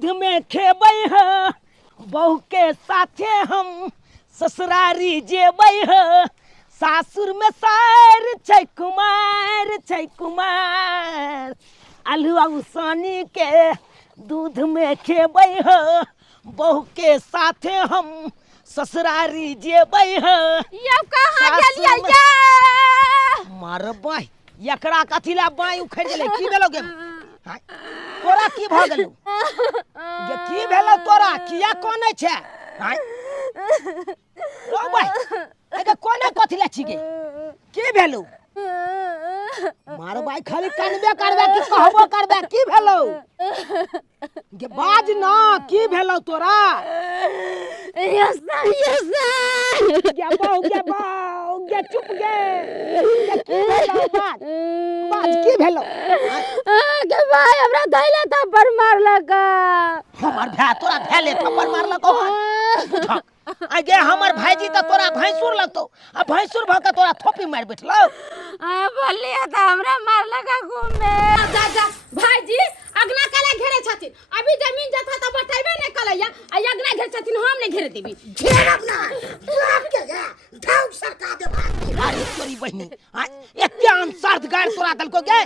दूध में खेबै ह बहू के साथे हम ससुरारी जेबै ह सासुर में सार छै कुमार अलुआ उसनी के दूध में खेबै ह बहू के साथे हम ससुरारी जेबै ह ये कहां गेलियै ये मार बाई एकरा कथी ला बाई उखड़ गेलै की भेलो गे तोरा की भ गेलौ गे की भेलो तोरा किया कोने छै रो बाई एके कोने कथी ला छी गे की भेलो मार बाई खाली कानबे करबे कि कहबो करबे की भेलो गे बाज ना की भेलो तोरा गे बाऊ गे चुप गे की भेलो बाज की भेलो के भाई हमरा धैले थप्पड़ मारलक हमर भाई तोरा धैले थप्पड़ मारलक हन आगे हमर भाईजी त तोरा भैंसुर लगतो आ भैंसुर भ के तोरा थोपी मार बैठलो बोलिए त हमरा मारलक घूमे जा जा भाईजी अगना कला घेरे छथिन अभी जमीन जथा त बटाइबे नै कलैया आ अगना घेरे छथिन हम नै घेरे देबी घेरब ना जाप के गे धौक सरका दे भाई अरे तोरी बहिनी एते अनसर्द गाड़ तोरा दलको गे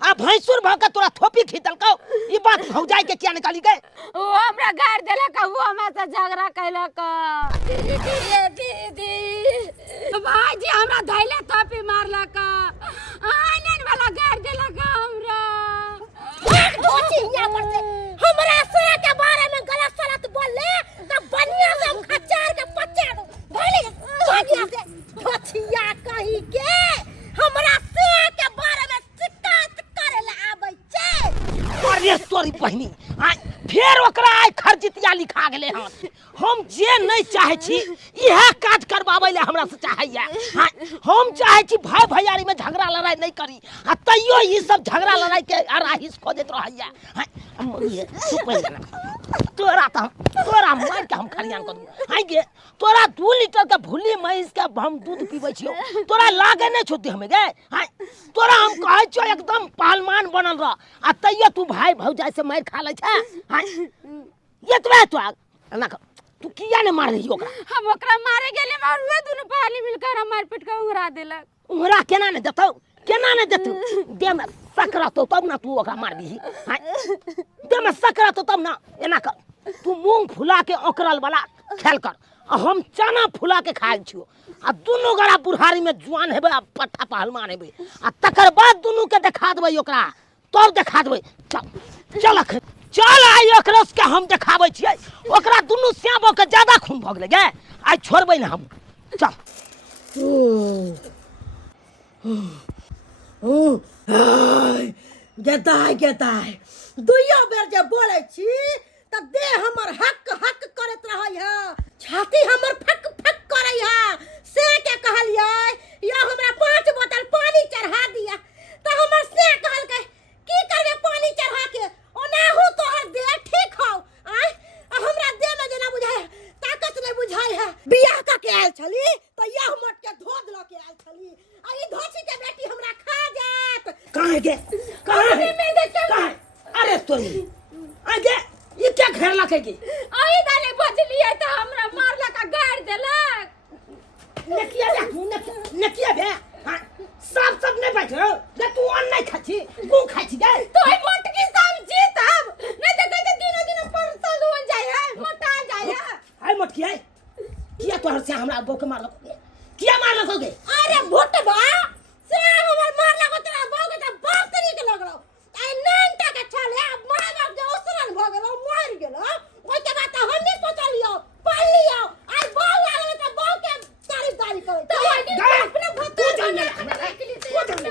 आ भैंसुर भ के तोरा थोपी खींचलको ई बात भौजाई के किया निकाली गे ओ हमरा गाड़ देलक वो हमरा से झगड़ा कैलक दीदी भाईजी हमरा धैले थोपी मारलक आनन वाला गाड़ देलक हमरा धोती हिया पर से हमरा से के बारे में गलत सलत बोलले त बनिया से हम खच्चार के पच्चा दो भले भागिया से धोतिया कही के हमरा से के बारे में शिकायत करे ला आबै छै अरे तोरी बहिनी फेर ओकरा आइ खर्जितिया लिखा गेले हन हम जे नहीं चाहे छी इहे काज करबाबै ले हमरा से चाहैया हम चाहे छी भाई भैयारी में झगड़ा लड़ाई नहीं करी आ तइयो ई सब झगड़ा लड़ाई के आराहिस खोजत रहैया तोरा मार के हम खरियान कर दूं हां गे तोरा 2 लीटर के भुल्ली महीस के हम दूध पीबै छियो तोरा लागे नहीं छोती हमें गे हां तोरा हम कहै छियो एकदम पहलवान बनल रह आ तइयो तू भाई भौजाई से मार खा ले छै हां एतबे तो ना तू किया ने मार रही ओकरा हम ओकरा मारे गेले और वे दोनों पहले मिलकर मार पीट के उंगरा देलक उंगरा केना ने देतौ दे में सकरतो तब ना तू ओकरा मार दीही हां दे में सकरतो तब ना एना कर तू मूंग फुला के ओकरल वाला खेल कर आ हम चना फुला के खाइ छियो आ दुनु गड़ा बुढ़ारी में जुआन हेबे आ पट्टा पहलवान हेबे आ तकर बाद दुनु के देखा देबै ओकरा तब देखा देबै चल चल आई ओकरा के हम देखाबै छियै ओकरा दुनु श्यामो के ज्यादा खून भ गेलै गे आइ छोड़बै ना हम चल गेताय दुइयो बेर जे बोलै छी त दे हमर हक करत रहै है छाती हमर फक करे है से के कहलियै या हमरा 5 बोतल पानी चढ़ा दिया त हमर से कहलकै की करबे पानी चढ़ा के ओनाहु तोहर देह ठीक हो हमरा देह में जेना बुझाय ताकत नहीं बुझाय है बियाह का के आयल छली त यह मोट के धोद ल के आयल छली आ ई धोची के बेटी हमरा खा जात कहां गे कहां अरे तोरी आगे ये क्या घेर लखेगी आई दाले बजलिए त हमरा मारलक गाड़ देलक नकिया बे सब नहीं बैठो ले तू अन्न नहीं खाची गु खाची गे तो ई मोटकी सब्जी तब नहीं देखै त दिनो परसल हो जाय है मोटा जाय है आई मोटकी आई किया तोहर से हमरा बो के मारलक किया मारलक गे अरे भुटबा से हमर मारलक तोरा बो के बाप तरी के लगलो आई नानटा के छले माय बाप जे ओसरन भ गेलो मर गेलो ओइ के बात हमनी सोचलियो पढ़ लियो आई बौ लागले त बौ के तारीफ करे तो अपने भत्ता जाने को जाने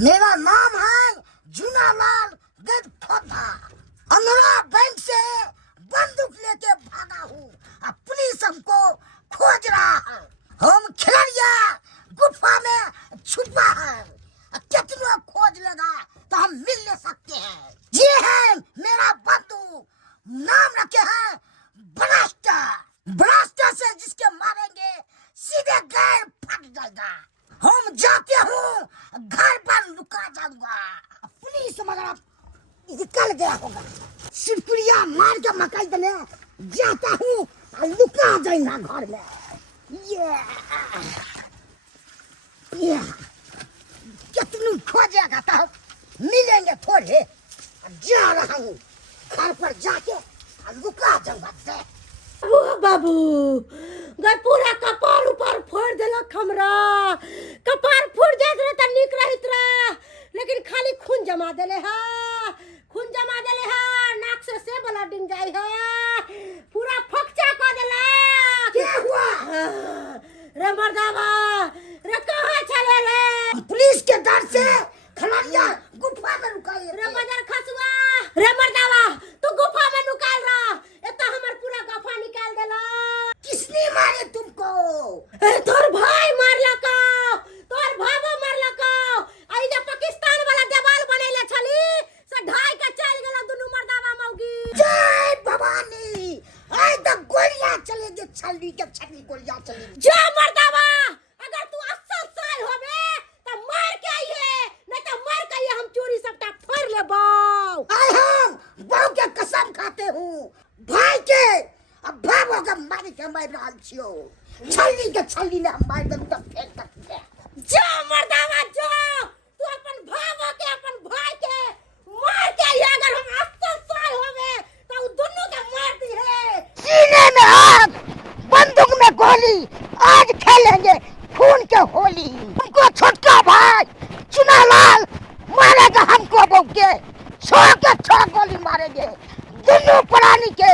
मेरा नाम है जूनालाल गजखोता। अनरा बैंक से बंदूक लेके भागा हूँ। अब पुलिस हमको खोज रहा है। हम खिलरिया गुफा में छुपा है। कितना खोज लगा तो हम मिल ले सकते हैं। ये है मेरा बंदूक, नाम रखे हैं ब्लास्टर। ब्लास्टर से जिसके मारेंगे सीधे गैर फट जाएगा। हम जाते हूँ घर पर लुका जाऊंगा। पुलिस मगर निकल गया होगा। सिरकुरिया मार के मकाई दले जाता हूँ और लुका जाएगा घर में। ये कितनू खोजेगा तो मिलेंगे थोड़े। जा रहा हूँ घर पर जाके लुका जाऊंगा। बाबू गर पूरा कपार ऊपर फोड़ देलक हमरा। कपार फूट जात रहे त निक रहित रहे, लेकिन खाली खून जमा देले है। खून जमा देले है, नाक से ब्लडिंग जाई है, पूरा फकचा कर देला। क्या हुआ रे मर्दावा? रे कहां चले रे? पुलिस के डर से खलरिया गुफा में लुकाई रे। मदर खसुआ रे मर्दावा, तू गुफा में लुकाल रहा, एता हमर पूरा गफा निकाल देला। किसने मारे तुमको? तोर भाई मारला का, तोर भाबो मारला का। आई जे पाकिस्तान वाला देवाल बनेले छली से ढाई का चल गेला दुनु मर्दावा मौगी। जय भवानी। आई त गोलियां चलेगे, छली के छली गोलियां चलेगी। जय मर्दावा, अगर तू 80 साल होबे त मार के आइए, नहीं त मार के आइए, हम चोरी सबटा फोड़ लेबो। आई हम बाऊ के कसम खाते हूं, भाई के अब भाबो के मार के मार रहल छियो। छली ने हम मार देब त फेंक दे। जा मर्दावा जा, तू अपन भाबो के अपन भाई के मार के आइए। अगर हम 80 साल होबे त उ दोनों के मार दी है। सीने में आग, बंदूक में गोली, आज खेलेंगे खून के होली। हमको छोटका भाई चुनालाल मारेगा हमको बौके, 100 गोली मारेंगे दोनों प्राणी के,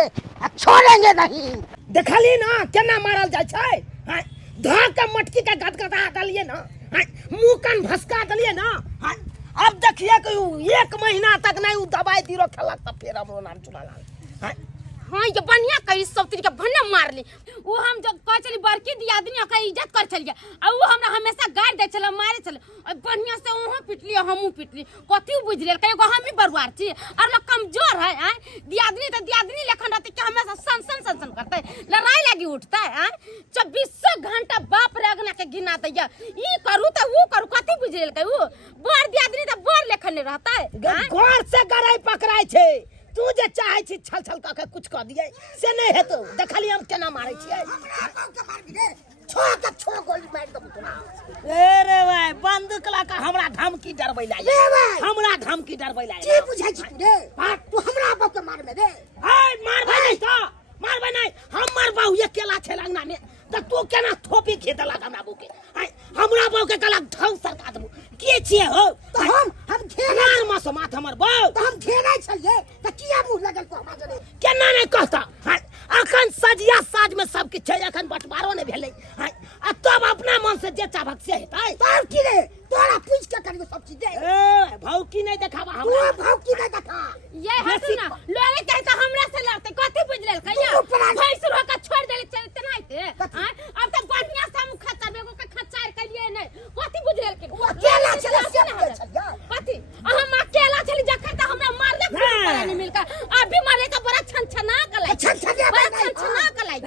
छोड़ेंगे नहीं। देखली ना केना मारल जाय छै। धा के मटकी के गदगदा दलिए ना, मुंह कान भसका दलिए ना। अब देखिए कि 1 महीना तक नहीं उ दवाई दिरो खेलक त फेर हमरो नाम चुनालाल। हाँ ये बढ़िया कही सब तरीके भन्ने मार ली। वो हम जब कह चली बड़की दियादनी ओकर इज्जत कर चलिए, और वो हमरा हमेशा गाड़ दे चले, मारे चले, और बढ़िया से वहाँ पिटली हमहू पिटली। कथी बुझ ले कहीं हम ही बरुआर छी और लोग कमजोर है। आए दियादनी तो दियादनी लेखन रहती कि हमेशा सन करते, लड़ाई लगी उठता है। 24 घंटा बाप रे अगना के गिना दैया, ई करू तो वो करू, कथी बुझ ले कहीं वो बड़ दियादनी तो बड़ लेखन नहीं रहता है। घर से गराई पकड़ाई छे, तू जे चाहे छी छल छल का कुछ कह दिए से नहीं हेतो। देखली हम केना मारे छियै। हमरा बाऊ के मार दे, छो गोली मार दब तोरा। रे भाई बंदूक ला का हमरा धमकी डरबै ला, हमरा धमकी डरबै ला। की बुझाई छी तू रे? तू हमरा बाऊ के मार में दे। हाय मारबै नहीं तो मारबै नहीं। हमर बाऊ अकेला छे लगना में, त तू केना थोपी खेदला हमरा बाऊ के। हाय हमरा बाऊ के गला ढौ सरका दबू। के छिए हो? तो हम घेरा मास माथ हमर बाऊ तो हम घेरा छलिए त किया मुंह लगल को हमरा जरे? केना नहीं कहता। हाय अखन सजिया साज में सब किछ छै, अखन बंटवारो नहीं भेलै। हाय आ तब अपना मन से जे चाहक से हेतै। तोर की रे? तोरा पूछ के करियो सब चीज दे। ए भौकी नहीं देखावा हमरा। तू भौकी नहीं देखा। ये हटू ना, लोरे कहे त हमरा से लड़ते, कथी बुझ ले कहिया? भैंस रो के छोड़ देले चलते नहीं थे। हां अब त बढ़िया से हम खच्चा बेगो के खच्चार करिए नहीं, कथी बुझ ले के? अकेला छले से छलिया कथी हम अकेला छली जखन त हमरा मारले पड़ा नहीं मिलका। अभी मारे का बड़ा छनछना कलाई, छनछना कलाई,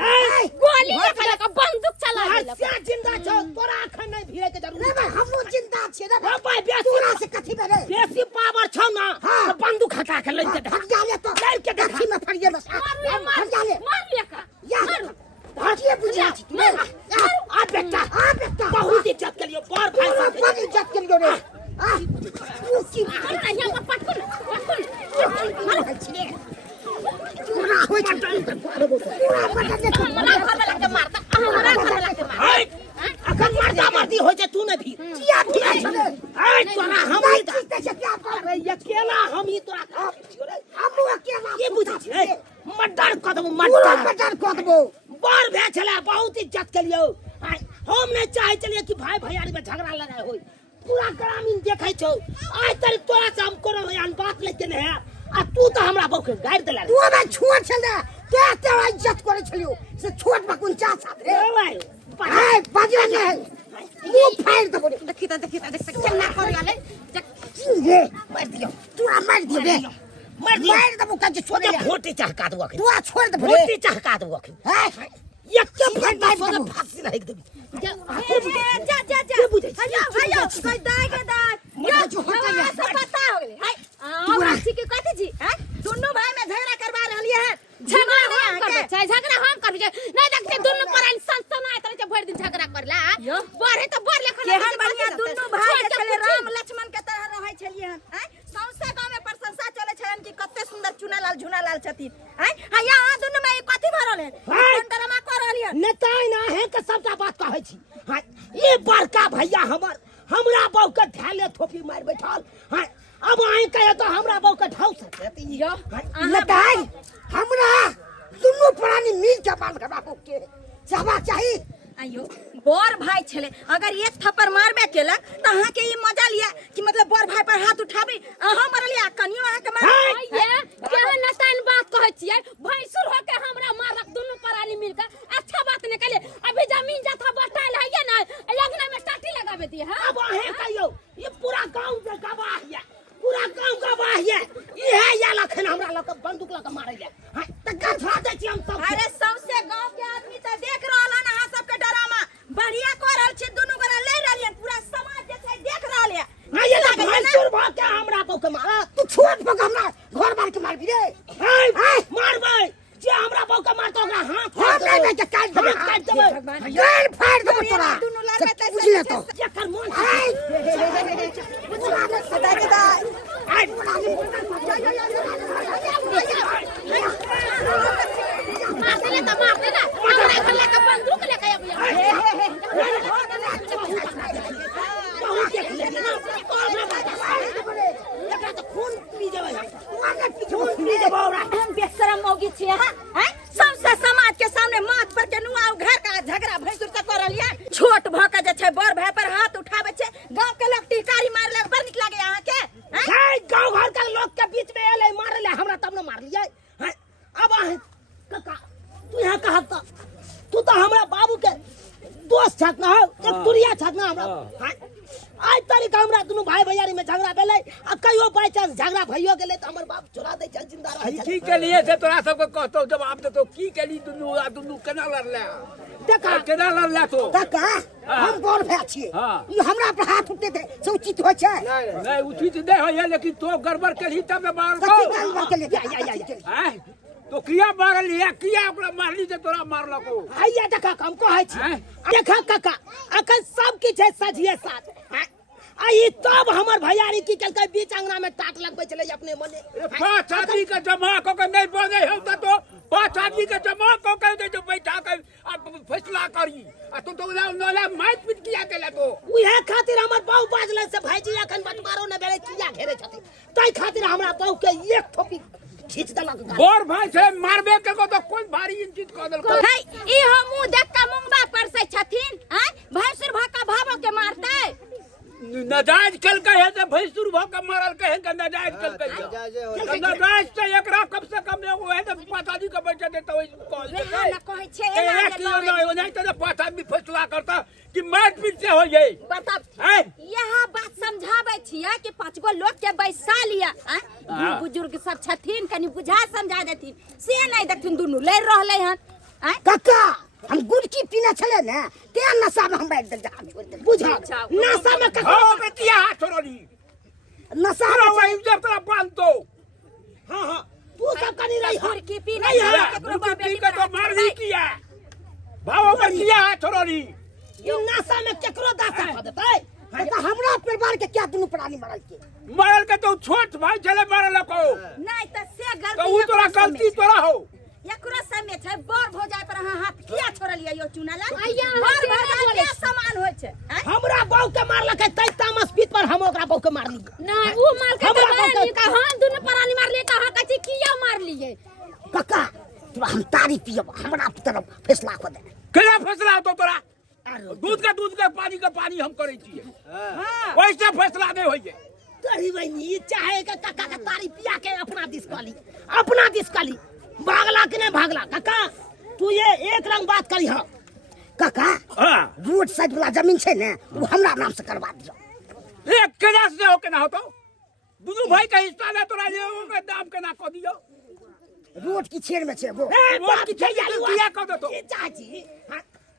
गोली निकाल के बंदूक चला देलक। हसिया जिंदा छौ, तोरा अखन नहीं भिड़े के जरूरत। रे भाई हमहु जिंदा छिए रे ओ भाई तोरा से कथी बे रे? बेसी पावर छौ ना, तो बंदूक हटा के लई के हट जा ले तो लड़ के देखी में फड़िए बस। हट जा ले मार लिया का या हटिए बुझा छी तू। आ बेटा बहुत इज्जत के लिए बड़ भाई साहब बड़ इज्जत के लिए रे। तू की यहाँ पर पटकुन पूरा होय छै पूरा पटा दे। हमरा घर वाला के मारता, हमरा घर वाला के मार। हाय अखन मर्दी होय छै तू नहीं भी। किया किया छले? हाय तोरा हम ही ठीक छै क्या कर? अरे अकेला हम ही तोरा रे। हमहु अकेला की बुझै छै? मर्डर क देबो, पूरा मर्डर पटा कर देबो। बड़ भे छले, बहुत इज्जत के लिए। हाय हम नहीं चाहे चलिए कि भाई भैयारी में झगड़ा लड़ाई होई। पूरा ग्रामीण देखै छौ आज तरी तोरा से हम कोनो यान बात लेके नहीं है आ तू तो हमरा बहू के गाड़ देला तू मैं छोड़ छले के तेरा इज्जत करे छलियो से छोट बकुन चा साथ रे ए भाई ए बाजरा के मुंह फाड़ दबो देखी त देख से केना कर गेले रे मार दियो तू मार दियो रे मार दबो का छोड़ छोटे दे फोटे चहका दो तू छोड़ दे फोटे चहका दो है एक के फट मार दो फांसी रह दे जा भैया कोई दाई के दाई मैं जो होता है सब पता हो गेले हाय हमरा छी के कहते छी हैं दोनों भाई में झगड़ा करवा रहलिए है झगड़ा हम करबे छै झगड़ा हम करबे नहीं देखते दोनों परान संसन आए त भर दिन झगड़ा करला बढ़े तो बढ़ लेखन केहन बढ़िया दोनों भाई छले राम लक्ष्मण के तरह रहै छलिए हैं सौसे गांव में प्रशंसा चले छलन कि कते सुंदर चुनालाल झुनालाल छथिन हैं हां यहाँ दोनों में कथि भरल है कोन ड्रामा कर रहलिए नेताई ना है के सबटा बात कहै छी हां ये बड़का भैया हमरा बहू के ढाले थोपी मार बैठल हां अब आए कहे तो हमरा बहू के ढाउ सकते यो नेताई हमरा दोनों प्राणी मिल के बाल के बापू के चाबा चाहिए आयो बोर भाई छले अगर एक थप्पड़ मारबे केलक त अहाँ के ई मजा लिया कि मतलब बोर भाई पर हाथ उठाबे अहाँ मरलिया कनियो अहाँ के मार ये केहन नतान बात कहै छियै भैंसुर हो के हमरा मारक दोनों परानी मिलके अच्छा बात ने कहले अभी जमीन जथा बटाइल है ये ना लगना में टाटी लगाबे दिए हां अब आहे कहियो ये पूरा गांव के गवाह है पूरा गांव गवाह है इहे या लखन हमरा लक बंदूक लक मारै ले हां त गठा दे छी हम सब अरे सबसे गांव के आदमी त देख रहल हन अहाँ सब के डरामा बढ़िया कर रहल छी दोनों गोरा ले रहलियन पूरा समाज जे छै देख रहल है हां ये तो भैंसुर भ के हमरा बहू के मारा तू छोट पक हमरा घर मार के मारबी रे हां मारबै जे हमरा बहू के मारतो ओकरा हाथ हम नहीं के काट देबे काट देबै गाल फाड़ देबो तोरा दोनों लागत बुझ ले तो जेकर मन सदा के दा मार देले त मार देना हमरा घर लेके बंदूक लेके अबिया बहुत देख ले ना एकरा तो खून पी देबै खून पी देबै ओकरा हम बेशरम मौगी छिए हैं सबसे समाज के सामने माथ पर के नुआ घर का झगड़ा भैंसुर से कर लिया छोट भ के जे छै बड़ भाई पर हाथ उठावे छै गांव के लोग टिकारी मार ले बड़ निक लागे अहाँ के हाय गांव घर के लोग के बीच में एले मारे ले हमरा तब न मार लियै हाय अब आहे काका तू यहां कहा तू तो हमरा बाबू के दोस्त छत न हो एक तुरिया छत न हमरा हाय आज तारीख हमरा दोनों भाई भैयारी में झगड़ा भेलै आ कहियो बाय चांस झगड़ा भइयो गेलै त हमर बाप चोरा दै चल जिंदा रहै की के लिए से तोरा सबके कहतो जवाब देतो की के लिए दुनू केना लड़ले देखा केना लड़ले तो काका हम बड़ भाई छिए हां ई हमरा पर हाथ उठते थे से उचित हो छै नहीं उचित नहीं होय लेकिन तो गड़बड़ केली तब न मार कथि गड़बड़ के लिए हैं तो किया मारली है किया ओकरा मारली जे तोरा मारलको आइया देखा हम कहै छी देखा काका अखन सब किछ है सजिए साथ आई तब हमर भैयारी की कल बीच अंगना में टाट लगबै छलै अपने मने पांच आदमी के जमा क के नहीं बने हो तो पांच आदमी के जमा क के जो बैठा के फैसला करी आ तू तो नला माइट पीट किया केला तो उहे खातिर हमर बहु बाजले से भाईजी अखन बटवारो न बेले किया घेरे छथि तै खातिर हमरा बहु के एक थोपी खींच देलक बोर भाई से मारबे के को तो कोई भारी इंचित क देलको है ई हम मुंह देख के मुंगबा परसै छथिन हैं भैंसुर भाका भावो के मारतै नजायज कल कहे से भैंसुर भ के मारल कहे के नजायज कल कहे नजायज से एकरा कम से कम एगो है तो पांच आदमी के बैठे देता ओइ कॉल ना कहै छै एक किलो नहीं नहीं तो पांच आदमी फैसला करता कि मार पीट से हो जाए बता हैं यह बात समझाबै छियै कि पांच गो लोग के बैसा लिया हैं हाँ। बुजुर्ग सब छथिन कनी बुझा समझा देथिन से नहीं देखथिन दुनू लड़ रहले हन हैं काका हम गुड़की पीना छले ने ते नशा में हम बैठ दे जा छोड़ दे बुझा नशा में काका हो बेटिया हाथ छोड़ली नशा अरे में वही जब तेरा बांध दो हां हां तू सब कनी रही गुड़की पीना नहीं छले है केकरो गुड़की बाप पी बेटी के तो मार दी किया भाव पर किया हाथ छोड़ली ई नशा में केकरो दासा ख देतै तो हमरा परिवार के क्या दुनू प्राणी मरल के मारल के तो छोट भाई चले मारल को नहीं तो से गलती तो वो तोरा गलती तोरा हो एकरो समय छै बर भौजाई पर अहाँ हाथ किया छोड़लियै यो चुनाला आइया, बर अहाँ भौजाई बोलै के समान होय छै हैं? हमरा बहु के मारलक तै तामस पीत पर हम ओकरा बहु के मारली नहीं वो मार के हमरा मार को- ली का हां दोनों परानी मार ले कहा कथि किया मार लिए काका तोरा हम तारी पियब हमरा तरफ फैसला क दे केना फैसला होतो तोरा दूध के पानी हम करे छिए वैसे फैसला नहीं होइए तोरी बहनी चाहे का काका का तारी पिया के अपना दिस काली भागला कि नहीं भागला काका तू ये एक रंग बात करी हो काका हां रोड साइड वाला जमीन छे ने वो हमरा नाम से करवा दियो एक केना से हो के ना हो तो दुनू भाई का हिस्सा ले तोरा ये ओकर दाम केना क दियो रोड की छेड़ में छे वो रोड की छेड़ में दिया क दो तो चाची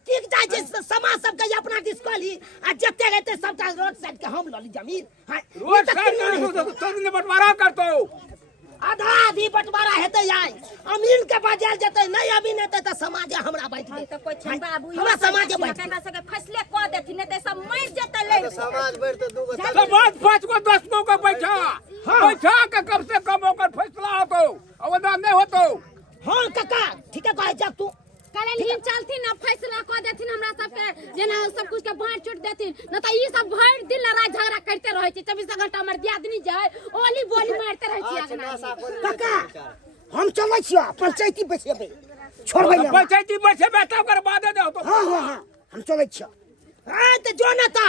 ठीक चाची समाज सब के अपना दिस काली आ जत्ते गते सबटा रोड साइड के हम लली जमीन रोड साइड तो ने बंटवारा करतो आधा आधी बंटवारा हेते आई अमीन के बाजार जते नहीं अमीन हेते त समाज हमरा बैठ हम तो कोई छन बाबू हमरा समाज बैठ कहना सके फैसले क देथिन ने त सब मर जते ले समाज बैठ तो दूगो समाज 5 को 10 को बैठा के कम से कम ओकर फैसला होतो अवदान नहीं होतो हां काका ठीक है कहे जा तू कले लेकिन चलथिन ना फैसला क देथिन हमरा सब के जेना सब कुछ के बांट चुट देथिन न त ई सब भर दिन लड़ाई झगड़ा करते रहे छै 24 घंटा हमर दियादनी जाय ओली बोली मारते रहे छै अगना काका हम चलै छियै पंचायती बैठेबे छोड़बै ना पंचायती बैठेबे तब कर बाद दे होतो हां हम चलै छियै हां त जो नेता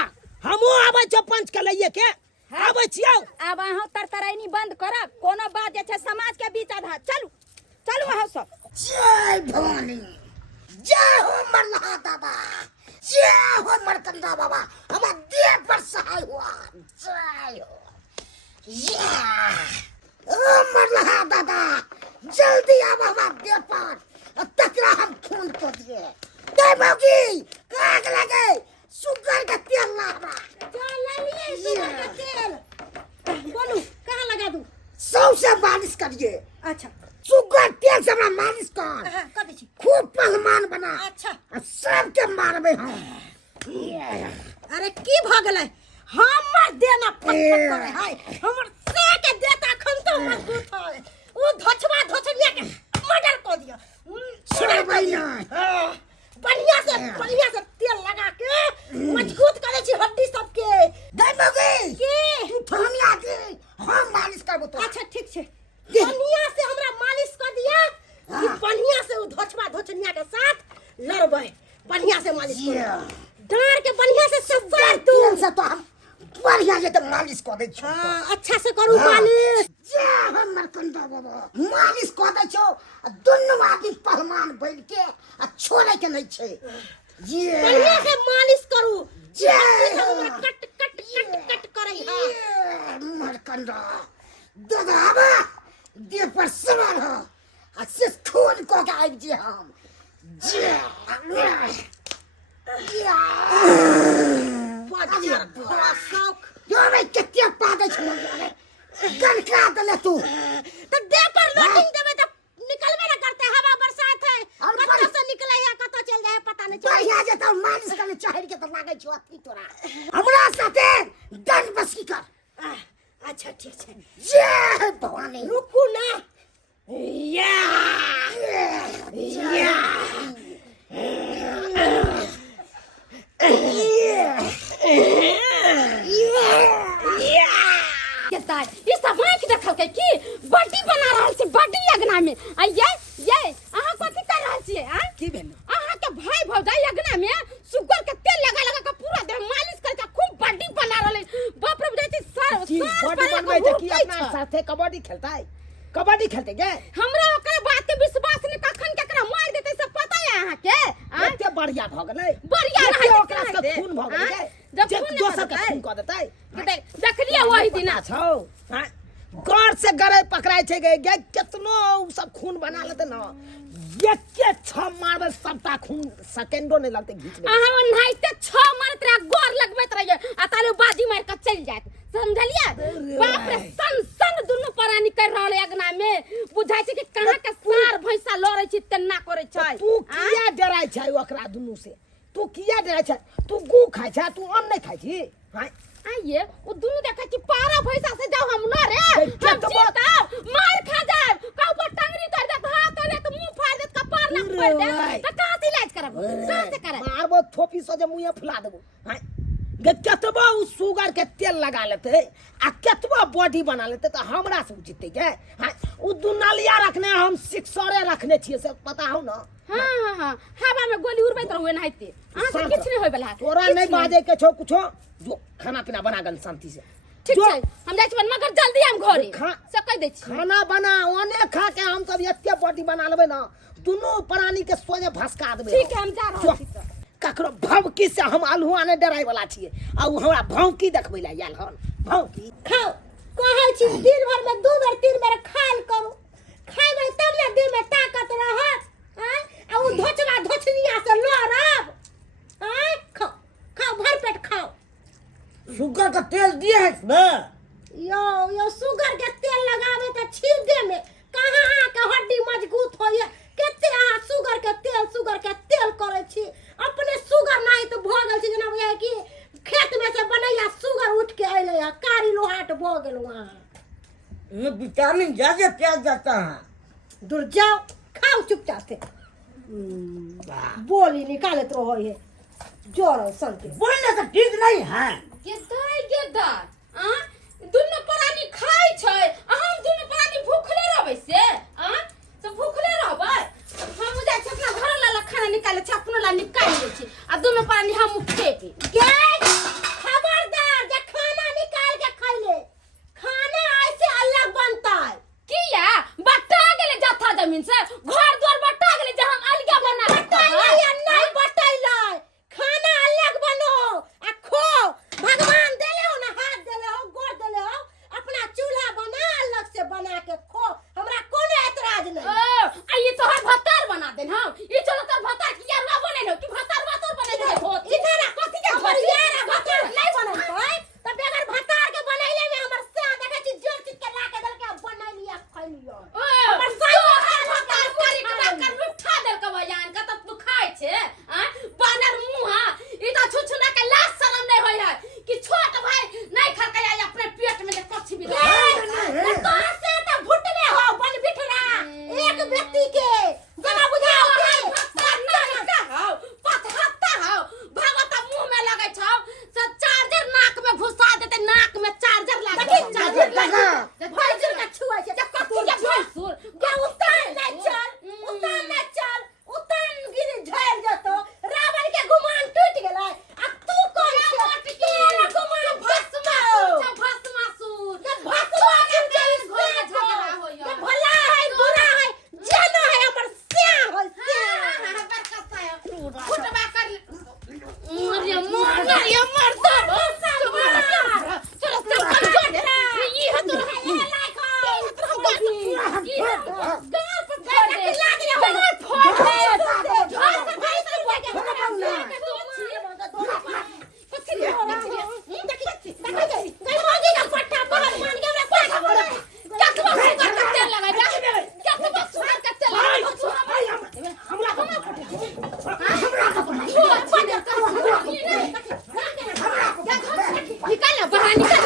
हमहु आबै छ पंच के लइए के आबै छियै अब अहाँ तरतराइनी बंद करब कोनो बात जे छै समाज के बीच आधा चलू अहाँ सब जय भवानी जय हो मरलहा दादा जय हो मरकंदा बाबा हमार देह पर सहाय हुआ जय हो ओ मरलहा दादा जल्दी आब हमार देह पर तकरा हम खून को दिए दे मौगी काग लगे सुगर का तेल लाबा चल लिए सुगर का तेल बोलू कहाँ लगा दूं सौसे मालिश करिए अच्छा सुगर तेल से हमरा मालिश कर कर दै छी खूब पहलवान बना अच्छा सबके मारबे हम अरे की भ गेलै हमर देना फटफट करे है हमर से के देता खन तो मजबूत है ओ धोचरिया के मर्डर कर दिया छोड़बै ना बढ़िया से तेल लगा के मजबूत करे छी हड्डी सबके दे मौगी के तू फहमिया दे हम मालिश करबो तो अच्छा ठीक छे बढ़िया से हमरा मालिश कर दिया कि बढ़िया से उ धोचनिया के साथ लड़बै बढ़िया से मालिश कर डार के बढ़िया से सफर तू तेल से तो हम बढ़िया से तो मालिश कर दे छो हां अच्छा से करू मालिश जे हमर कंदा बाबा मालिश कर दे छो दुनु आदमी पहलवान बन के आ छोड़े के नहीं छे ये बढ़िया से मालिश करू जे कट करे हां मरकंदा दादा आबा देह पर सवार हो अच्छे खून को के आबि जे हम जे बाजार बड़ा शौक यो मैं कत्ते पागल छलो गनका दले तू तो दे पर लोटिंग देबे तो निकलबे ना करते हवा बरसात है कत्तो से निकले या कत्तो चल जाए पता नहीं चले बढ़िया जे तो मालिश करे चाहर के तो लागे छो अथी तोरा हमरा साथे दंड बसकी कर अच्छा ठीक है जय भवानी रुकू ना या या केतार ई सब आंख देखल के की बॉडी बना रहल छी बॉडी यज्ञ में आ ये अहाँ कथि कर रहल छी हां की भेल अहाँ के भाई भौजाई यज्ञ में सुगर के तेल लगा के पूरा देह मालिश करके खूब बॉडी बना रहल बाप रे बुझाई सर बॉडी बनबै छै कि अपना साथे कबड्डी खेलते गे हमरा ओकर बात के विश्वास ने कखन केकरा मार देतै सब पता है अहाँ के कते बढ़िया भ गेलै बढ़िया रहै ओकरा से खून भ गेलै जब जे दोसर के खून क देतै देखलिए वही दिन छौ हां गौर से गरे पकड़ाई छै गे केतनो सब खून बना लेते न एके छ मारबे सबटा खून सेकंडो नहीं लगते घीच ले अहाँ ओनाइते 6 मारत रह गोर लगबैत रहिए आ ताले बाजी मार के चल जात समझलिए बाप रे सन दुनु प्राणी कर रहल अगना में बुझाई छै कि कहां के सार भैंसा लड़ै छी तेना करे छै तू किया डराय छै ओकरा दुनु से तू किया डराय छै तू गू खाय छै तू अन्न नहीं खाय छी हां आइए वो दुनु देखै छी पारा भैंसा से जाओ हम न रे हम जीता मार खा जाए का ऊपर टंगरी कर देत हाथ ले तो मुंह फाड़ देत कपार न फोड़ देत त कहां से इलाज करब कहां से करब मारबो थोपी से जे मुंह फुला देबो हां गे केतबा उ सुगा शुगर के तेल लगा लेते आ केतबा बॉडी बना लेते तो हमरा से जीते के हां उ दुनालिया रखने हम सिक्सरे रखने छिए से पता हो ना। हां हवा में गोली उड़बैत रहू एनाहिते अहाँ से किछ नहीं होय बला तोरा नहीं बाजे के छो कुछो जो खाना पीना बना गल शांति से ठीक छै हम जाय छी मगर जल्दी हम घरे से कह दै छी खाना बना ओने खा के हम सब एते बॉडी बना लेबे ना दोनों प्राणी के सोजे भसका देबे। ठीक है हम जा रहल छी त ककरो भौंकी से हम अलहुआ ने डराय वाला छिए आ उ हमरा भौंकी देखबै ला आयल हन भौंकी खाओ कहै छी दिन भर में 2 बेर 3 बेर खाइल करू खाइबै तब ने देह में ताकत रहत हैं आ उ धोचवा धोचनिया से लड़ब हैं खाओ खाओ भर पेट खाओ। शुगर का तेल दिए है ना यो शुगर के तेल लगावे त छिदे में कहां के हड्डी मजबूत होय केते अहाँ शुगर के तेल करे छी अपने शुगर नहीं तो भ गेल छी जना बुझाय कि खेत में से बनैया शुगर उठ के आइले है कारी लोहाट भ गेल वहां ये विटामिन ज्यादा प्याज जाता है दूर जाओ खाओ चुपचाप से बोली निकालत रहो है जोर संग बोलने तो ठीक नहीं है गेदार आ दुनु प्राणी खाय छै हम दुनु प्राणी भूखले रहबै से आ सब भूखले रहबै हम जाय छी अपना घर ला खाना निकाले छी अपना ला निकाल लै छी आ दुनु प्राणी हम खेबे के खबरदार जे खाना निकाल के खइले खाना ऐसे अलग बनता है किया बटा गेले जथा जमीन से घर द्वार बटा गेले जे हम अलग बना बटाइले नहीं बटाइले खाना अलग बनो आ खो भगवान देले हो ना हाथ देले हो गोड़ देले हो अपना चूल्हा बना अलग से बना के खो हमरा कोनो एतराज नहीं आ ये तो हर भत्तार बना देन हम ई चलो तो भत्तार किया ना बने नो कि भत्तार बने दे हो इधर कथि के भरियार भत्तार नहीं बनल है त बेगर भत्तार के बनैले में हमर से देखे छी जोर चीज के ला के दल के बनाई लिया खाई लियो हमर सही भत्तार करी के उठा देल के बयान का त तू खाय छे आ बानर मुहा ई तो छुछुना के लाज शरम नहीं होय है कि छोट भाई नहीं खरकया अपने पेट में जे कछि भी तो से त भुटले हो बन बिठरा एक व्यक्ति के जना बुझाओ भगवता मुंह में लगे छौ से चार्जर नाक में घुसा देते नाक में चार्जर लगे चार्जर भैंसुर का छुआ से कथि के भैंसुर क्या उतान नहीं चल उतान गिर झड़ जतो रावण के गुमान टूट गेलै आ तू कौन छे के गुमान भस्मासुर झगड़ा होय भला है बुरा है जेना है हमर से होय फुटबा कर मरिया मरता चलो ये है तो निकाल बाहर निकाल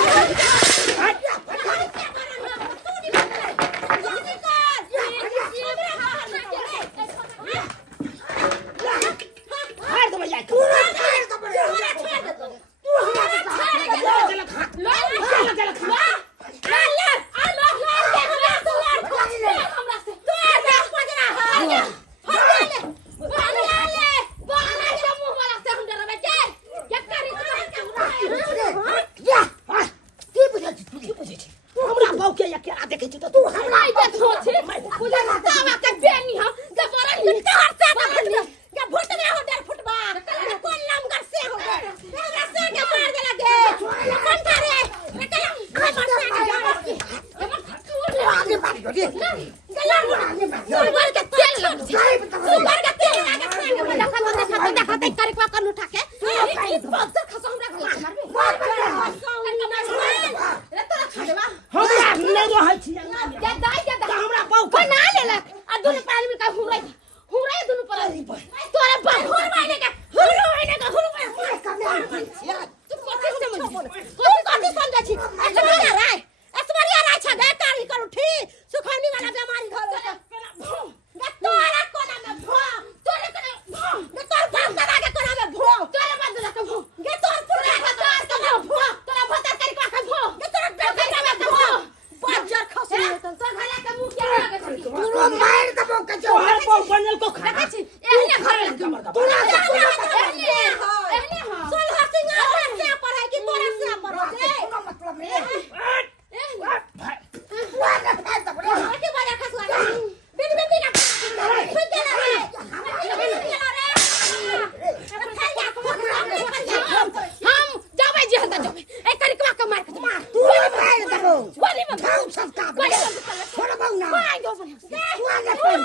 गोली में घाव सबका गोली में छोड़ बहु ना आई दो बोले तू आगे पड़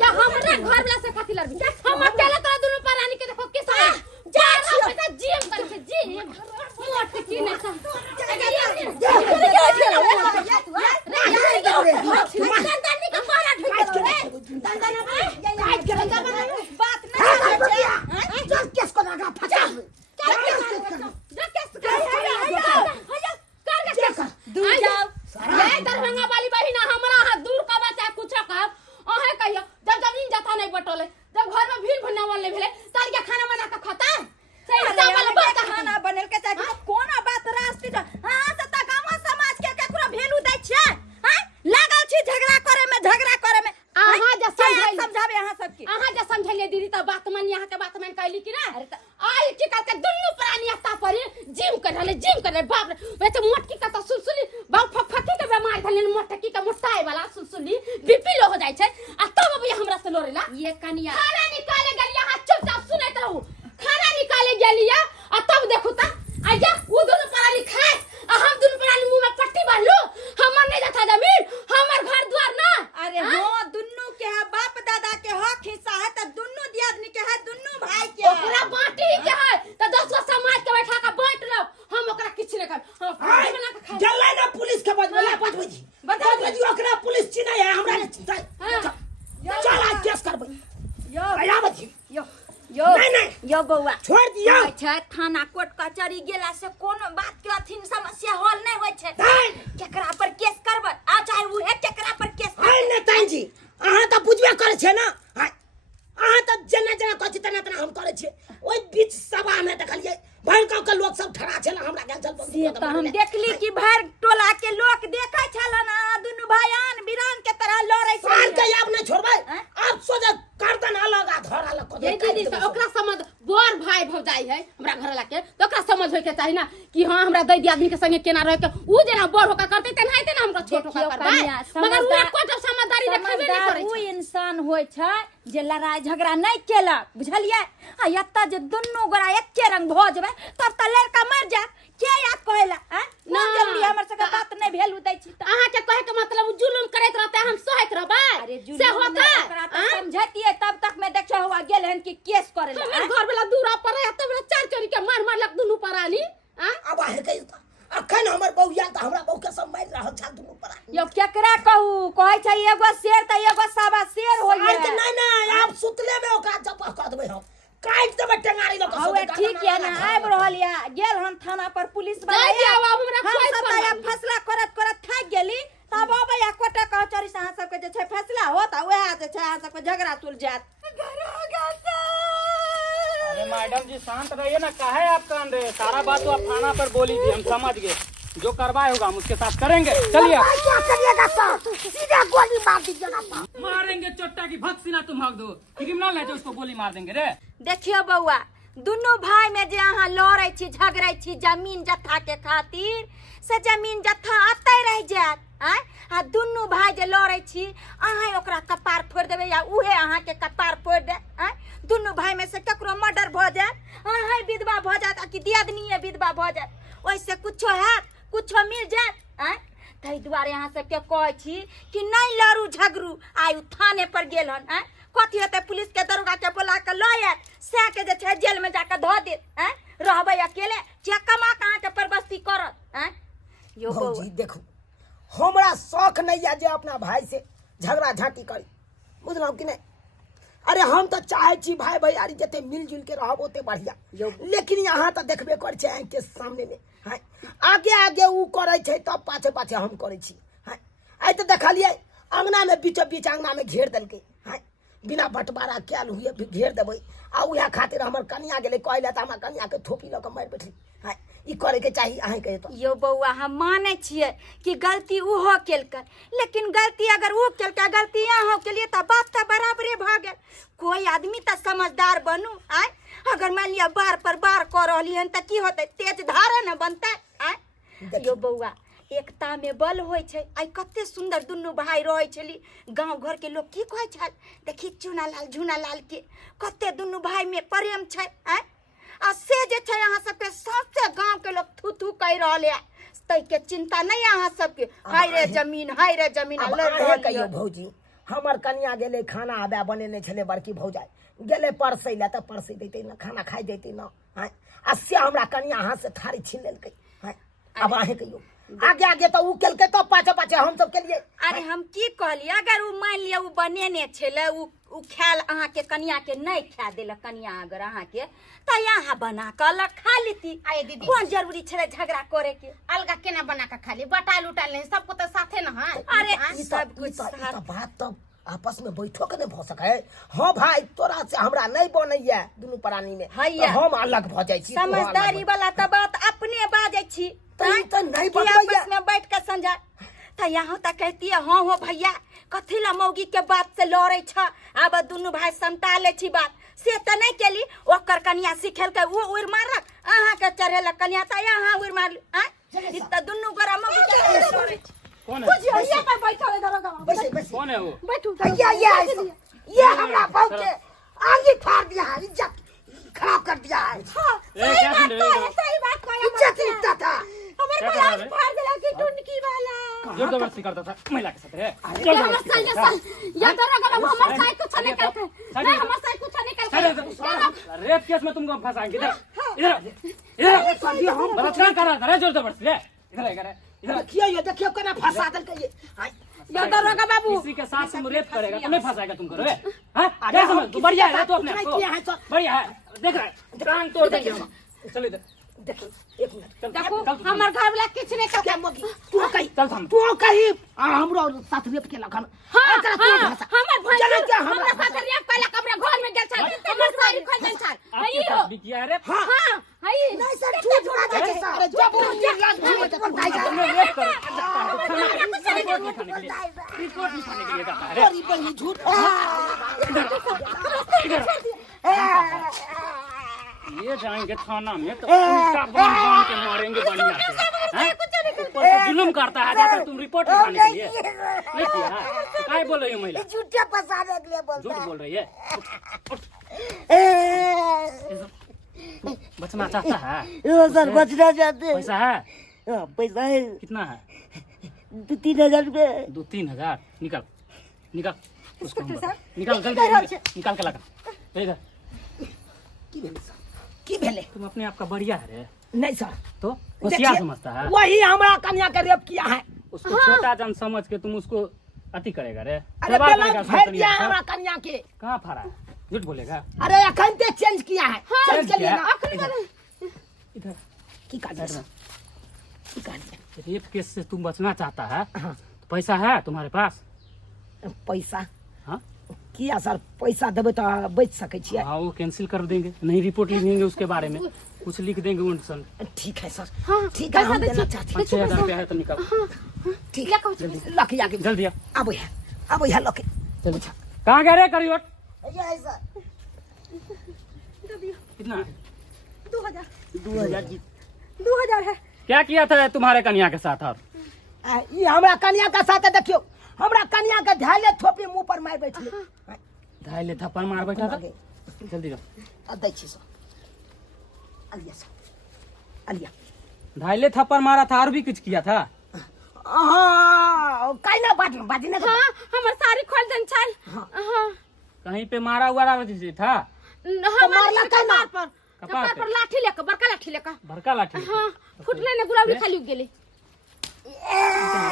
जा हमरा घर वाला से खाती लड़बी हम अकेले तोरा दोनों परानी के देखो किस जा पैसा जीम कर के जीम मोट की नहीं सा बात किस को लगा फटा दरभंगा वाली बहिना हमरा हाथ दूर का बचा कुछ कहब अहे कहियो जब जमीन जथा नहीं बटोले जब घर में भीड़ भन्ना वाले भेले तार के खाना बना के खाता सही सब वाला बात खाना बनल के चाहे कोना बात रास्ते हां से त गांव समाज के केकरो भेलू दै छै हैं लागल छी झगड़ा करे में आहा जे समझाबे अहाँ सबके आहा जे समझलिए दीदी त बात मान यहाँ के बात मान कहली कि ना आई की का दुन्नु प्राणी आता पर जिम कर रहे बाप रे वैसे मोटकी का तो सुलसुली बाप फफकी के बीमार धले मोटकी का मोटाई वाला सुलसुली बीपी लो हो जाय छै आ तब अब हमरा से लोरेला ये कनिया खाना निकाले गेलिया हाथ चुपचाप सुनैत रहू खाना निकाले गेलिया आ तब देखू त आजा वो दोनों प्राणी खाए आ हम दोनों प्राणी मुंह में पट्टी बांध लो हमर नहीं जाता जमीन हमर घर द्वार ना अरे हो दुन्नु के है बाप दादा के हक हिस्सा है त दुन्नु दियादनी के है दुन्नु भाई के ओकरा बाटी के है त 10 गो समाज के बैठा के बांट लो हम ओकरा किछ नहीं कर हम पानी बना के खाए जल्ला ना पुलिस के बजला बजबजी बजबजी ओकरा पुलिस चिन्ह है हमरा नहीं चिन्ह चल आज केस करबै यो आया बजी यो नहीं यो बौआ छोड़ दिया अच्छा थाना कोर्ट कचहरी गेला से कोनो बात के अथिन समस्या हल नहीं होय छै केकरा पर केस करबै आ चाहे उहे केकरा पर केस आइ ने ताई जी अहाँ त बुझबे करे छै ना अहाँ त जना कहै छी तना हम करे छी ओइ बीच सभा में देखलिए भर गांव के लोग सब ठड़ा छला हमरा गेल चल से त हम देखली कि भर टोला के लोग देखै छला ना दुनु भाईयान वीरान के तरह लड़ै छै साल के अब नहीं छोड़बै अब सोचे गर्दन अलग आ धर अलग ये दीदी से ओकरा समझ बोर भाई भौजाई है हमरा घर वाला के तो ओकरा समझ होय के चाही ना कि हां हमरा दैदी आदमी के संगे केना रह के उ जेना बोर होकर करते तेनाहिते ना हमरा छोट होकर करबै मगर उ एको समझदारी देखाबे नहीं करै छै उ इंसान होय छै जे लड़ाई झगड़ा नहीं केलक बुझलियै आ एत्ता जे दुन्नु गोरा एके रंग भ जेबै तब त लड़का मर जात के याद कहला हैं ना जल्दी हमर सके बात नहीं भेलू दै छी त अहाँ के कहे के मतलब जुलुम करैत रहते हम सहैत रहबै से होता ओकरा त समझतिए तब तक में देखो हुआ गेल हन कि केस करे ला हमर घर वाला दूरा पर है तब चार चोरी के मार मारलक दुनु परानी अब आहे कहि अखन हमर बौया त हमरा बौ के सब मार रहल छ दुनु परानी यो केकरा कहू कहै छै एगो शेर त एगो सावा शेर होइए नहीं आप सुतले में ओकरा जब कह देबै हम काट देबै टेंगारी ल के हवे ठीक है ना आब रहल या गेल हम थाना पर पुलिस वाला जाओ अब हमरा हम कोई सब या फैसला करत थक गेली तब अब या कोटा कचहरी से अहाँ सबके जे छै फैसला होत आ वएह जे छै अहाँ सबके झगड़ा सुलझात अरे मैडम जी शांत रहिए ना, काहे आप कान रहे? सारा बात तो आप थाना पर बोली थी, हम समझ गए। जो करवाए होगा हम उसके साथ करेंगे। चलिए क्या करिएगा सर? सीधा गोली मार दीजिएगा सर। मारेंगे चोट्टा की भक्त सीना तुम हक दो। क्रिमिनल है जो उसको गोली मार देंगे रे। देखियो बउआ, दुनू भाई में जे अहाँ लड़ै छी झगड़ै छी जमीन जत्था के खातिर, से जमीन जत्था अतै रह जात। आ दुनू भाई जे लड़ै छी अहाँ ओकरा कपार फोड़ देबै या उहे अहाँ के कपार फोड़ दे। दुनू भाई में से ककरो मर्डर भ जात, अहाँ विधवा भ जात आ कि दियादनीये विधवा भ जात, ओइसे कुछो हैत, कुछो मिल जात। तै दुआरे अहाँ सबके कहै छी कि नहीं लड़ू झगड़ू। आइ थाने पर गेल हन, कथी हेतै पुलिस के दरोगा के बोला के लऽ आयत, से के जे छै जेल में जाके धऽ देत। रहबै अकेले जे कमा के अहाँ के परबस्ती करत। यो भौजी देखू, हमरा शौक नहीं है जे अपना भाई से झगड़ा झांटी करी, बुझलहुँ कि नहीं? अरे हम तो चाहे छी भाई भैयारी जते मिलजुल के रहब ओते बढ़िया, लेकिन यहाँ तो देखबे कर छै आँख के सामने में आगे आगे उ करे छै तब पाछे पाछे हम करे छी। आई तो देखलिए अंगना में बीचो बीच अंगना में घेर देलकै, बिना बंटवारा कैल हुए घेर देबै आ उहे खातिर हमर कनिया गेलै कहले त हमर कनिया के थोपी ल के मारि बैठली। ई करे के चाहिए अहाँ के। तो यो बउआ, हम माने छिए कि गलती उहो केलकै, लेकिन गलती अगर उ केलकै गलती अहाँ केलिए त बात त बराबरे भ गेल। कोई आदमी त समझदार बनू। अगर मान लिया बार पर बार कर रहली हन त की होतै, तेज धारा न बनतै। यो बउआ, एकता में बल होय छै। आई कते सुंदर दुनू भाई रहै छली, गांव घर के लोग की कहै छल, देखी चुनालाल झुनालाल के कते दुनू भाई में प्रेम छै। आ से जे छै अहाँ सबके सबसे गांव के लोग थू कह रहले तै के चिंता नहीं अहाँ सबके। हाय रे जमीन अब लड़ अहाँ रहल कहियो ये। भौजी हमर कनिया गेले खाना आबे बनेने छले बड़की भौजाई गेले परसै ला त परसै देतै न खाना खाइ देतै न हैं आ से हमरा कनिया हाथ से थारी छीन लेलकै हैं। अब अहाँ कहियो आगे आगे तो ऊ केलकै तो पाछे पाछे हम सब केलिए। अरे हम की कहलिए अगर उ मान लिया उ बनेने छले उ ख्याल अहाँ के कनिया के नहीं खा देलक कनिया अगर अहाँ के तो यहाँ बना के अलग खा लेती। आए दीदी कौन जरूरी छले झगड़ा करे के। अलगा केना बना के खा ली बटाल उटाल नहीं सबको तो साथे न है। अरे ई सब त कुछ साथ बात तब आपस में बैठो के नहीं भ सकै। हाँ भाई तोरा से हमरा नहीं बनैया दुनू प्राणी में हैया। तो हम अलग भ जाई छी। समझदारी वाला तो बात अपने बाजे छी तो ई तो नहीं कि बतैया। आपस में बैठ के समझा तो यहाँ तक कहती है हाँ हो भैया कथी ला मौगी के बात से लड़े छ। अब दुनू भाई समता ले छी बात से तो नहीं केली ओकर कनिया सिखेल के वो उड़ मारक अहाँ के चढ़ेलक कनिया तो यहाँ उड़ मार ई तो दुनू गोरा मौगी के लड़े छी। कौन है? बुझियो पर बैठा है दरोगा बाबू। बैसे बैसे कौन है वो? बैठू ये हमरा बहु के आगे फाड़ दिया है इज्जत खराब कर दिया है। ए, क्या सुन रहे हो? सही बात कहा इज्जत इतना था हमारे क्या को कर रहा आज है? फाड़ दिला कि टुनकी वाला। जोर जबरदस्ती करता था महिला के साथ है। ये हमर साल ये साल या तो अगर हम हमर साल कुछ नहीं करते नहीं हमर साल कुछ नहीं करते। रेप केस में तुमको फंसाएंगे। इधर इधर बलात्कार कर रहा था जोर जबरदस्ती है। इधर देखियो केना फंसा देलकै ये। हाय या दरोगा बाबू किसी के साथ तुम रेप करेगा तो नहीं फंसाएगा तुमको रे। हां क्या समझ तू बढ़िया है तो अपने आप को बढ़िया है देख रहा है कान तोड़ देंगे हम। चल इधर देखो एक मिनट चल देखो चल तू। हमर घर वाला कुछ नहीं करते। क्या मगी तू कही चल हम तू कही हमरो साथ रेप केलक हम। हां एकरा तू हां भाषा हमर भाई जना क्या हमरा साथ रेप कैला कमरा घर में गेल छल हमर सारी खोल देल छल आपके हई हो साथ भी किया है रे। हां हां हई नहीं सर झूठ बोला छै सर। अरे जब वो लाज भाई तो बताई जा तुमने रेप कर रिपोर्ट लिखाने के लिए जाता है रे। अरे बनी झूठ ये जाएंगे थाना में तो उल्टा बांध के मारेंगे बढ़िया से। हैं? ऊपर से जुल्म करता है जाकर तुम रिपोर्ट लिखाने के लिए नहीं किया तो काय बोल रही हो महिला झूठे फंसाने के लिए झूठ बोल रही है। बचना चाहता है सर बचना चाहते हैं। पैसा है पैसा है कितना है 2-3 रुपए 2-3 निकाल निकाल उसको निकाल जल्दी निकाल के लगा इधर। की भेले तुम अपने आप का बढ़िया है रे नहीं सर तो होशियार समझता है। वही हमरा कन्या के रेप किया है। उसको छोटा जन समझ के तुम उसको अति करेगा रे। अरे बर्बाद बेला करेगा फाड़ उसको दिया है कन्या हमरा को। कन्या के। कहाँ फाड़ा है झूठ बोलेगा। अरे अखन ते चेंज किया है चेंज चेंज कर लिया किया? ना इधर की काज है की काज है रेप केस से तुम बचना चाहता है हाँ तो पैसा है तुम्हारे पास। पैसा हाँ किया सर पैसा देबे तो बच सके छियै। हाँ वो कैंसिल कर देंगे नहीं रिपोर्ट लिखेंगे उसके बारे में कुछ लिख देंगे उनसन। ठीक है सर ठीक है हम देना चाहते हैं। 5-6 हजार रुपया है तो निकाल ठीक है लकी आगे जल्दी आ अब है लकी जल्दी। कहाँ गए रे करियोट ये है सर कितना है 2000 2000 है। क्या किया था तुम्हारे कन्या के साथ और ये हमरा कन्या के साथ देखियो हमरा कन्या के ढाले थोपी मुंह पर मार बैठले धाइले थप्पड़ मार बैठा था। जल्दी आ दै छी सर अलिया सर अलिया धाइले थप्पड़ मारा था और भी कुछ किया था। हां काई ना बाजी ना हां हमर सारी खोल देन छल हां कहीं पे मारा हुआ था मारला का ना कपार पर लाठी लेकर बड़का लाठी लेकर भड़का लाठी हां फुटले ने गुलाबी खाली उग गेले।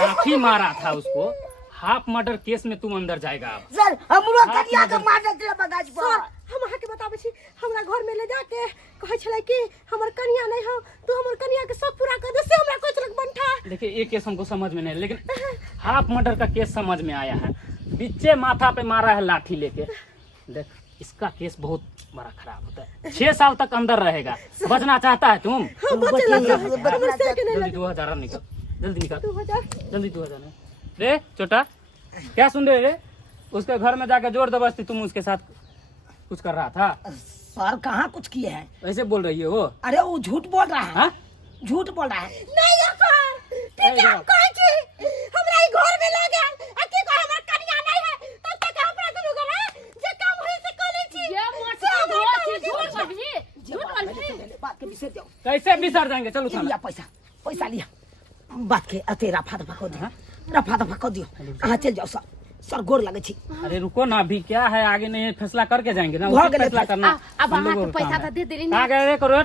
लाठी मारा था उसको। हाफ मर्डर केस में तुम अंदर जाएगा अब। सर हमरो कन्या के मारने के बगाज पर सर हम अहाँ के बताबै छी हमरा घर में ले जाके कहै छलै कि हमर कन्या नहीं हो तू हमर कन्या के शौक पूरा कर दे से हमरा कोई तरह बंठा। देखिए ये केस हमको समझ में नहीं लेकिन हाफ मर्डर का केस समझ में आया है। बिच्चे माथा पे मारा है लाठी लेके। देख इसका केस बहुत बड़ा खराब होता है 6 साल तक अंदर रहेगा। बचना चाहता है तुम जल्दी 2000 निकल जल्दी निकल 2000 जल्दी 2000 रे छोटा क्या सुन रहे रे उसके घर में जाकर जोर जबरदस्ती तुम उसके साथ कुछ कर रहा था। सर कहाँ कुछ किए हैं ऐसे बोल रही है वो। अरे वो झूठ बोल रहा है हाँ? झूठ बोल रहा है नहीं सर ठीक है हम कहै छी हमरा ई घर में ले गेल आ की कह हमर कन्या नहीं है तब तक हमरा दुनू गोरा जे काम होई से करै छी ये मोटी झूठ बोल भी झूठ बोल भी बात के विषय दो कैसे बिसर जाएंगे चलो लिया पैसा पैसा लिया बात के अते रफा दफा कर दियो रफा दफा कर दियो अहाँ चल जाओ सर गोर लगे छी। अरे रुको ना, अभी क्या है आगे नहीं फैसला करके जाएंगे ना, भाग उसी गए फैसला करना। अब हम अहाँ लोगों के का पैसा काम तो है। दे देली कहाँ गए रे करोड़?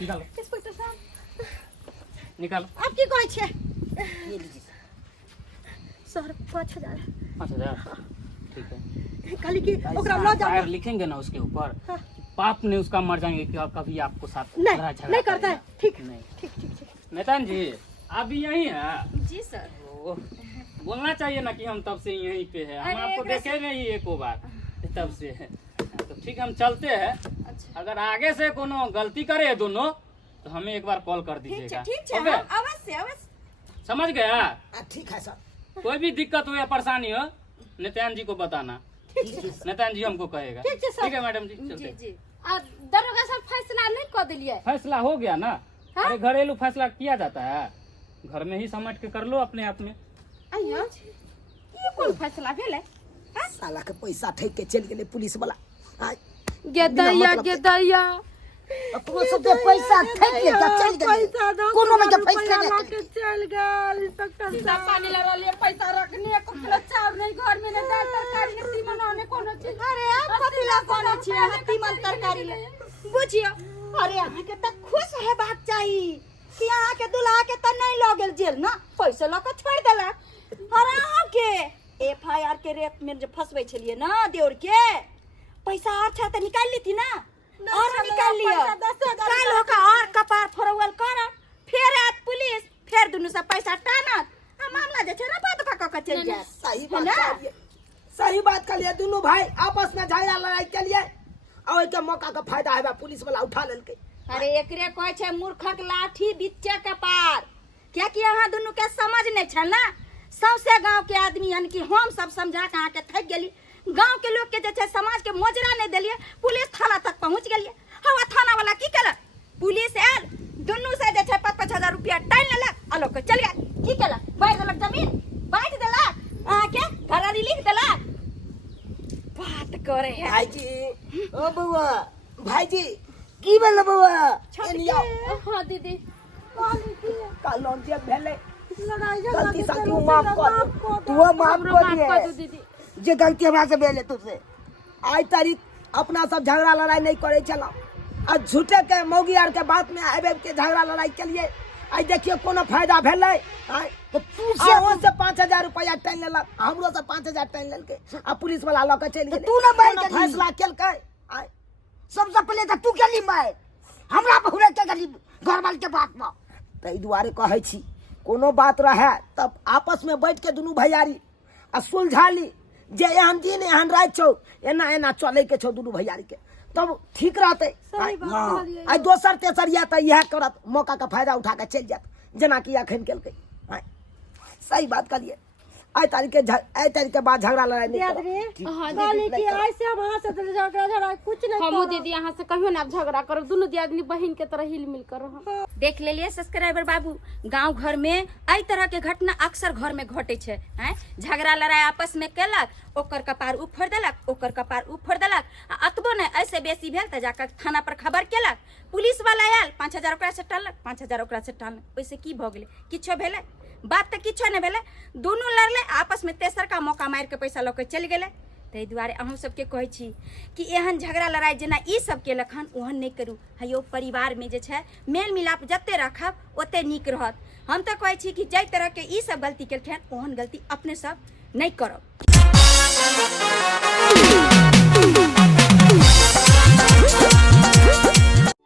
निकालो इंस्पेक्टर साहब निकालो। आप की कहै छै? ये लीजिए सर 5000 5000 ठीक है। खाली की ओकरा ल जाओ। शायर लिखेंगे ना उसके ऊपर, हाँ। पाप ने उसका मर जाएंगे कि कभी आपको साथ नहीं, लड़ाई झगड़ा नहीं करता है। करेगा। ठीक नहीं। ठीक ठीक ठीक। नेतान जी आप भी यही है? जी सर। बोलना चाहिए ना कि हम तब से यहीं पे है, हम अरे आपको एकरा देखे नहीं एको बार तब से है। तो ठीक हम चलते हैं। अच्छा अगर आगे से कोनो गलती करे दोनों तो हमें एक बार कॉल कर दीजिएगा। ठीक है ओके? अवश्य अवश्य। समझ गया? ठीक है सर। कोई भी दिक्कत हो या परेशानी हो नित्यान जी को बताना। नित्यान जी हमको कहेगा। ठीक है सर। ठीक है मैडम जी जी चलते। जी दरोगा साहब फैसला नहीं कर दिलिए? फैसला हो गया ना। अरे घरेलू फैसला किया जाता है, घर में ही समझ के कर लो अपने आप में। अయ్యో ये कौन फैसला भेले? साला के पैसा ठेक के चल गेले पुलिस वाला। गेदैया गेदैया अपनो सब के पैसा ठेक के चल गेले, कोनो में के फैसला नहीं के चल गेल इंस्पेक्टर सीधा पानी ला रहलिए पैसा रखनी को किलो चाउर नहीं घर में नहीं दाल तरकारी के तीमन होने कोनो चीज। अरे आप कथिला कोन छी हत्ती मन तरकारी ले बुझियो। अरे अहाँ के त खुश है बात चाहिए कि अहाँ के दुल्हा के त नहीं ल गेल जेल ना, पैसा ल के छोड़ देला। और अहाँ के एफआईआर के रेप में जो फसबै छलिए ना देवर के पैसा और था त निकाल ली थी ना, और निकाल लियो। काल होका और कपार फोरवल कर फिर आत पुलिस फिर दुनु से पैसा टानत आ मामला जे छै रफा दफा क के चल जाए। सही बात कहलिए, सही बात कहलिए। दोनों भाई आपस में झगड़ा लड़ाई के लिए और के मौका का फायदा है पुलिस वाला उठा लेलके। अरे एकरे कहै छै मूर्खक लाठी बिच्चे कपार। क्या कि अहाँ दुनू के समझ नहीं छल ना। सौसे गांव के आदमी यानी कि हम सब समझा के अहाँ के थक गेली, गांव के लोग के जे छै समाज के मोजरा नहीं देलिए, पुलिस थाना तक पहुंच गेलिए। हवा थाना वाला की केलक? पुलिस आयल दुनू से जे छै 5-5 हजार रुपया टाइन लेलक आ लोग के चल गेल। की केलक? बांट देलक जमीन, बांट देलक अहाँ के घरारी लिख देलक। बात करे है भाईजी ओ बउआ भाईजी की भेल बउआ? एनिया हां दीदी का लोन दिया भेले लड़ाई गलती साथी माफ कर दो, तू माफ हमरो कर माफ कर दो दिए दीदी। जे गलती हमरा से भेले तुझसे। आज तारीख अपना सब झगड़ा लड़ाई नहीं करे चला, आज झूठे के मौगी आर के बात में आबे के झगड़ा लड़ाई के लिए आज देखिए कोनो फायदा भेले। तो तू से हो से 5000 रुपया टाइन लेलक, हमरो से 5000 टाइन लेलके आ पुलिस वाला ल के चल गेल। तू ना बैठ के फैसला केलकै। आय सबसे पहले तो तू गेली माय हमरा बहुरे के गली घर वाले के बात में। ताहि दुआरे कहै छी कोनो बात रहे तब आपस में बैठ के दुनू भैयारी आ सुलझा ली। जे एहन दिन एहन रात छौ एना एना चले के छौ दुनू भैयारी के तब ठीक रहते। आई दोसर तेसर या तो यह करत मौका का फायदा उठा के चल जात जेना कि अखन केलकै। सही बात करिए। आई तारीख के बाद झगड़ा लड़ाई नहीं करब। हां गाली की ऐसे हम वहां से झगड़ा कुछ नहीं हमू दीदी यहाँ से कहियो ना झगड़ा करो, दोनों दियादनी बहन के तरह हिल मिल कर रहो। देख लेलिए सब्सक्राइबर बाबू, गांव घर में एहि तरह के घटना अक्सर घर में घटे छै। हैं झगड़ा लड़ाई आपस में केलक, ओकर कपार उफड़ देलक, ओकर कपार उफड़ देलक आ अतबो ने ऐसे बेसी भेल त जाकर थाना पर खबर केलक। पुलिस वाला आयल 5000 ओकरा से टानलक, 5000 ओकरा से टानलक। ओइसे की भ गेलै? किछो भेलै? बात तो किछो नहीं भेलै। दोनों लड़ले आपस में, तेसर का मौका मार के पैसा लऽ के चल गेलै। ताहि दुआरे अहूँ सबके कहै छी कि एहन झगड़ा लड़ाई जेना ई सब केलक हन ओहन नहीं करू। हयो परिवार में जे छै मेल मिलाप जते रखब ओते नीक रहत। हम तो कहै छी कि जाहि तरह के ई सब गलती केलखिन ओहन गलती अपने सब नहीं करब।